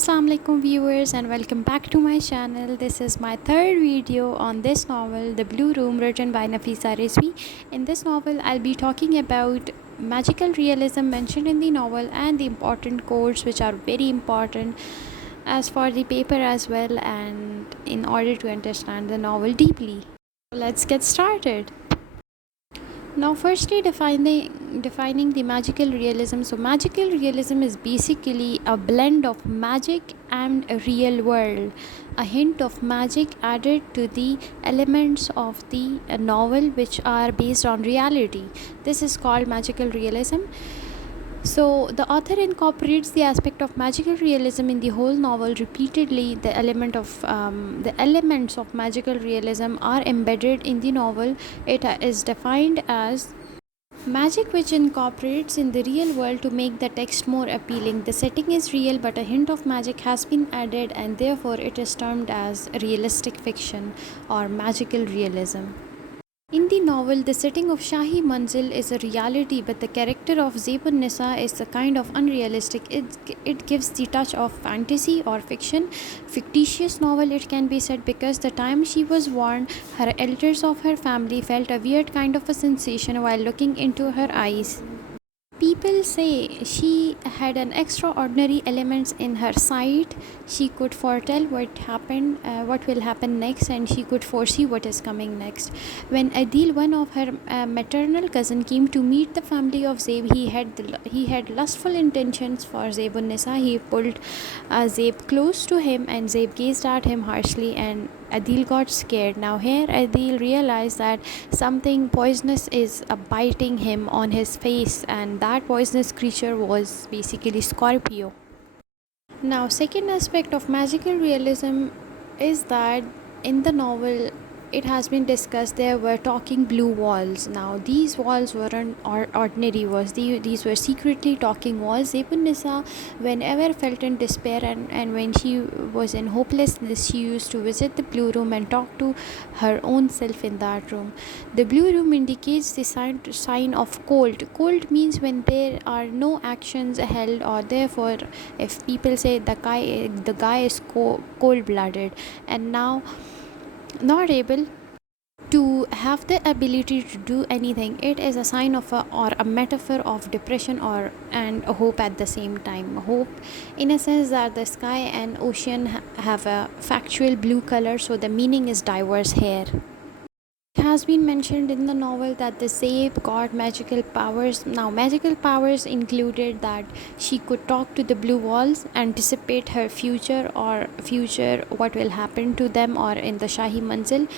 Assalamu alaikum viewers, and welcome back to my channel. This is my third video on this novel, The Blue Room, written by Nafisa Rizvi. In this novel, I'll be talking about magical realism mentioned in the novel and the important quotes which are very important as for the paper as well, and in order to understand the novel deeply. Let's get started. Now, firstly, defining the magical realism. So, magical realism is basically a blend of magic and a real world, a hint of magic added to the elements of the novel which are based on reality. This is called magical realism. So, the author incorporates the aspect of magical realism in the whole novel repeatedly. The elements of magical realism are embedded in the novel. It is defined as magic which incorporates in the real world to make the text more appealing. The setting is real, but a hint of magic has been added, and therefore it is termed as realistic fiction or magical realism. In the novel, the setting of Shahi Manzil is a reality, but the character of Zebun Nisa is a kind of unrealistic. It gives the touch of fantasy or fiction, fictitious novel, it can be said, because the time she was born, her elders of her family felt a weird kind of a sensation while looking into her eyes. People say she had an extraordinary elements in her sight. She could foretell what will happen next, and she could foresee what is coming next. When Adil, one of her maternal cousin, came to meet the family of Zeb, he had lustful intentions for Zebun Nisa. He pulled Zeb close to him, and Zeb gazed at him harshly, and Adil got scared. Now here Adil realized that something poisonous is biting him on his face, and that poisonous creature was basically Scorpio. Now, second aspect of magical realism is that in the novel it has been discussed there were talking blue walls. Now, these walls weren't ordinary walls, these were secretly talking walls. Zebun Nisa, whenever felt in despair and when she was in hopelessness, she used to visit the blue room and talk to her own self in that room. The blue room indicates the sign of cold. Cold means when there are no actions held, or therefore, if people say the guy is cold blooded and now not able to have the ability to do anything, it is a sign of a metaphor of depression and hope at the same time. Hope in a sense that the sky and ocean have a factual blue color, so the meaning is diverse here. It has been mentioned in the novel that the Zabe got magical powers. Now, magical powers included that she could talk to the blue walls, anticipate her future what will happen to them or in the Shahi Manzil.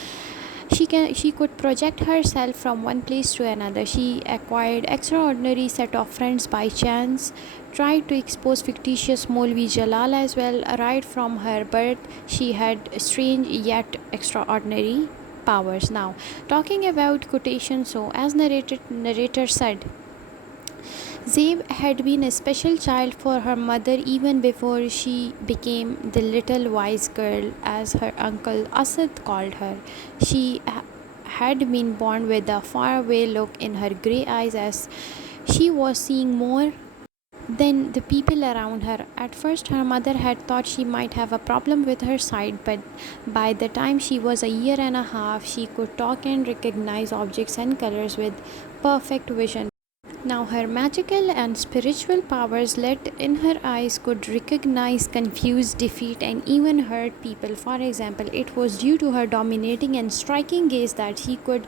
She could project herself from one place to another. She acquired extraordinary set of friends by chance, tried to expose fictitious Molvi Jalal as well. Right from her birth, she had strange yet extraordinary powers. Now, talking about quotations, so as narrator said, Zabe had been a special child for her mother even before she became the little wise girl, as her uncle Asad called her. She had been born with a faraway look in her grey eyes, as she was seeing more than the people around her. At first, her mother had thought she might have a problem with her sight, but by the time she was a year and a half, she could talk and recognize objects and colors with perfect vision. Now, her magical and spiritual powers let in her eyes could recognize confused defeat and even hurt people. For example, it was due to her dominating and striking gaze that he could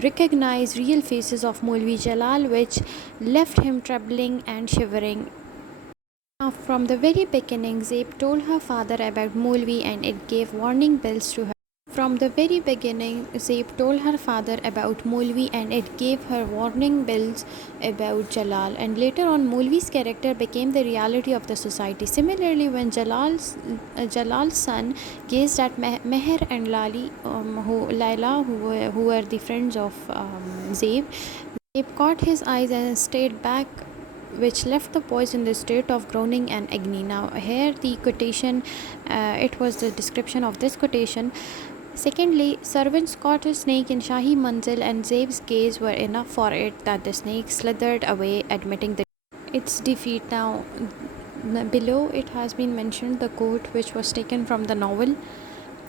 recognize real faces of Molvi Jalal, which left him trembling and shivering. Now, from the very beginning, Zabe told her father about Molvi, and it gave warning bells to her. From the very beginning, Zabe told her father about Molvi, and it gave her warning bells about Jalal. And later on, Molvi's character became the reality of the society. Similarly, when Jalal's son gazed at Meher and Laila, who were the friends of Zabe, Zabe caught his eyes and stayed back, which left the boys in the state of groaning and agony. Now, here the quotation, it was the description of this quotation. Secondly, servants caught a snake in Shahi Manzil, and Zabe's gaze were enough for it that the snake slithered away, admitting its defeat. Now, Below it has been mentioned the quote which was taken from the novel.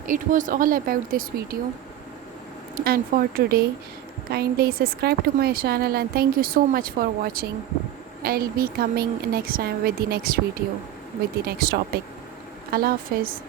It was all about this video. And for today, kindly subscribe to my channel and thank you so much for watching. I'll be coming next time with the next video with the next topic. Allah Hafiz.